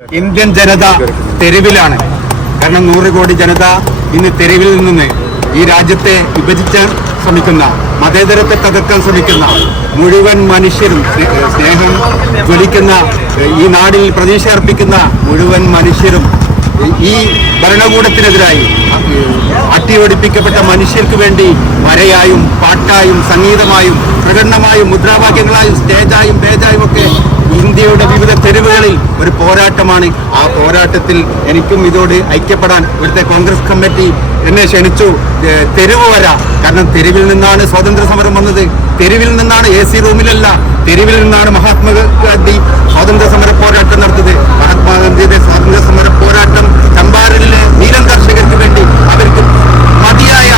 Indian ജനത തെരുവിലാണ്. കാരണം 100 കോടി ജനത ഇന്ന് തെരുവിൽ നിന്ന് ഈ രാജ്യത്തെ വിഭജിക്കാൻ ശ്രമിക്കുന്ന, മതേതരത്തെ തകർക്കാൻ ശ്രമിക്കുന്ന മുഴുവൻ മനുഷ്യരും, സ്നേഹം ജ്വലിക്കുന്ന, ഈ നാടിൽ പ്രതീക്ഷ അർപ്പിക്കുന്ന മുഴുവൻ മനുഷ്യരും ഈ ഭരണകൂടത്തിനെതിരായി അട്ടിയോടിപ്പിക്കപ്പെട്ട മനുഷ്യർക്ക് വേണ്ടി വരയായും പാട്ടായും സംഗീതമായും പ്രകടനമായും മുദ്രാവാക്യങ്ങളായും സ്റ്റേജായും പേജായും ഒക്കെ ഇന്ത്യയുടെ വിവിധ തെരുവുകളിൽ ഒരു പോരാട്ടമാണ്. ആ പോരാട്ടത്തിൽ എനിക്കും ഇതോട് ഐക്യപ്പെടാൻ ഇവിടുത്തെ കോൺഗ്രസ് കമ്മിറ്റി എന്നെ ക്ഷണിച്ചു. തെരുവ് വര, കാരണം തെരുവിൽ നിന്നാണ് സ്വാതന്ത്ര്യ സമരം വന്നത്, തെരുവിൽ നിന്നാണ് AC റൂമിലല്ല, തെരുവിൽ നിന്നാണ് മഹാത്മാഗാന്ധി സ്വാതന്ത്ര്യ സമര പോരാട്ടം നടത്തിയത്. മഹാത്മാഗാന്ധിയുടെ സ്വാതന്ത്ര്യ സമര പോരാട്ടം ചമ്പാരനിലെ നീലം കർഷകർക്ക് വേണ്ടി അവർക്ക് മതിയായ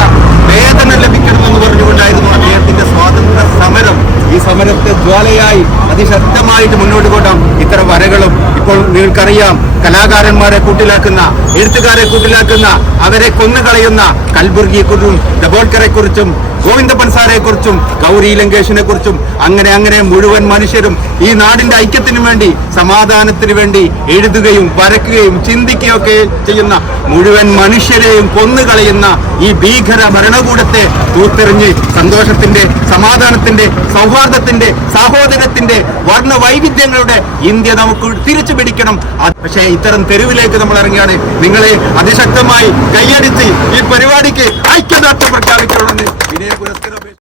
വേതനം ലഭിക്കണമെന്ന് പറഞ്ഞുകൊണ്ടായിരുന്നു അദ്ദേഹത്തിന്റെ സ്വാതന്ത്ര്യ സമരം. ഈ സമരത്തെ ജ്വാലയായി അതിശക്തമായിട്ട് മുന്നോട്ട് കൊണ്ടാം ഇത്തരം വരകളും. ഇപ്പോൾ നിങ്ങൾക്കറിയാം, കലാകാരന്മാരെ കൂട്ടിലാക്കുന്ന, എഴുത്തുകാരെ കൂട്ടിലാക്കുന്ന, അവരെ കൊന്നുകളയുന്ന കൽബുർഗിയെക്കുറിച്ചും ഡബോൾക്കറെ കുറിച്ചും ഗോവിന്ദ പൻസാരയെ കുറിച്ചും ഗൗരി ലങ്കേഷിനെ കുറിച്ചും അങ്ങനെ മുഴുവൻ മനുഷ്യരും ഈ നാടിന്റെ ഐക്യത്തിനു വേണ്ടി, സമാധാനത്തിന് വേണ്ടി എഴുതുകയും വരയ്ക്കുകയും ചിന്തിക്കുകയും ഒക്കെ ചെയ്യുന്ന മുഴുവൻ മനുഷ്യരെയും കൊന്നുകളയുന്ന ഈ ഭീകര ഭരണകൂടത്തെ തൂത്തെറിഞ്ഞ് സന്തോഷത്തിന്റെ, സമാധാനത്തിന്റെ, സൗഹാർദ്ദത്തിന്റെ, സഹോദരത്തിന്റെ, വർണ്ണ വൈവിധ്യങ്ങളുടെ ഇന്ത്യ നമുക്ക് തിരിച്ചു പിടിക്കണം. പക്ഷേ ഇത്തരം തെരുവിലേക്ക് നമ്മൾ ഇറങ്ങിയാണ്. നിങ്ങളെ അതിശക്തമായി കൈയടിച്ച് ഈ പരിപാടിക്ക് ഐക്യദാർഢ്യം പ്രഖ്യാപിക്കണമെന്ന് വിനയ പുരസ്കാരം